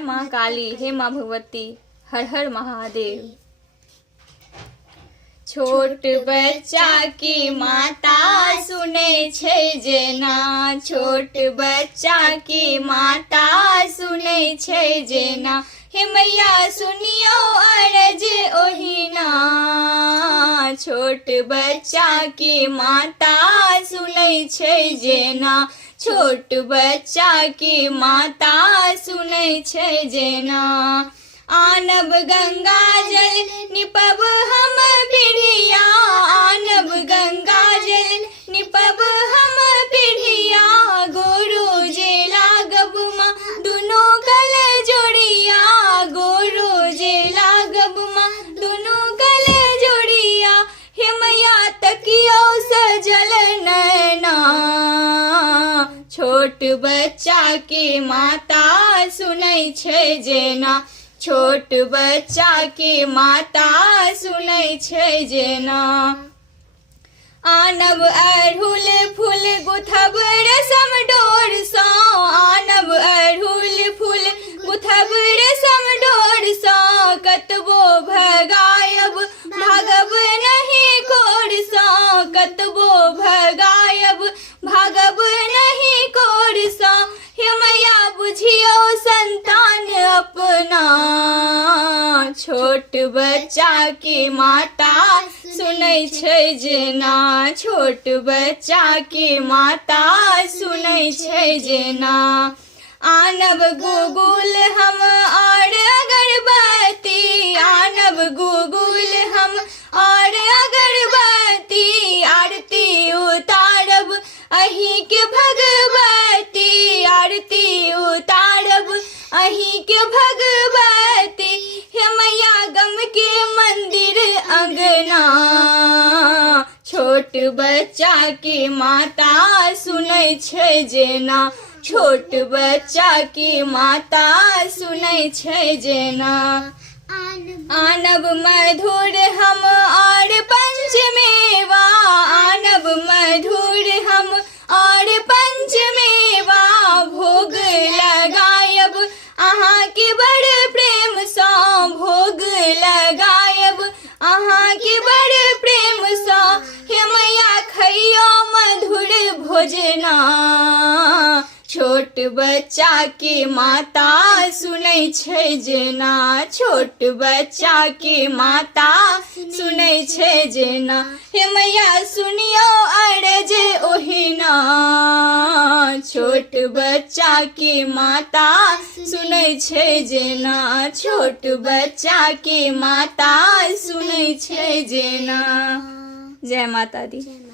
जय माँ काली, हे माँ भगवती, हर हर महादेव। छोट बच्चा की माता सुने छे जेना, छोट बच्चा की माता सुने छे जेना, हे मैया सुनियो अरज ओहिना। छोट बच्चा की माता सुने छे जेना, छोट बच्चा की माता सुने छे जेना। आनब गंगा जल निपब हम पीढ़िया, आनब गंगा जल निपब हम पीढ़िया, गुरु जे लागब माँ दुनो कल जोड़िया, गुरु जे लागब माँ दुनो कल जोड़िया, हे मैया तकियो सजल नैना। छोट बच्चा की माता सुनै छै जेना, छोट बच्चा की माता सुनै छै जेना। आनब अड़हुल फूल गुथब रेशम डोर सँ, आनब अड़हुल फूल गुथब रेशम डोर सँ, कतबो भगायब भागब नहीं कोर सँ, कतबो भगायब भागब नहीं कोर सँ, हे मैया बुझियो संतान अपना। छोट बच्चा की माता सुनै छै जेना, छोट बच्चा की माता सुनै छै जेना। आनब गुगुल हम और अगरबत्ती, आनब गुगुल हम और अगरबत्ती, आरती उतारब अहीं के भगवती, आरती उतारब अहीं के भगवती, हे मैया गम के मंदिर अंगना। छोट बच्चा की माता सुनै छै जेना, छोट बच्चा की माता सुनै छै जेना। आनब मधुर हम और पंचमेवा, आनब मधुर हम और पंचमेवा, भोग लगायब अहाँ के बड़ प्रेम सँ, भोग लगायब अहाँ के बड़ प्रेम सँ, हे मैया खइयो मधुर भोजना। छोट बच्चा की माता सुनै छै जेना, छोट बच्चा की माता सुनै छै जेना, हे मैया सुनियो अरज ओहिना। छोट बच्चा की माता सुनै छै जेना, छोट बच्चा की माता सुनै छै जेना। जय माता दी।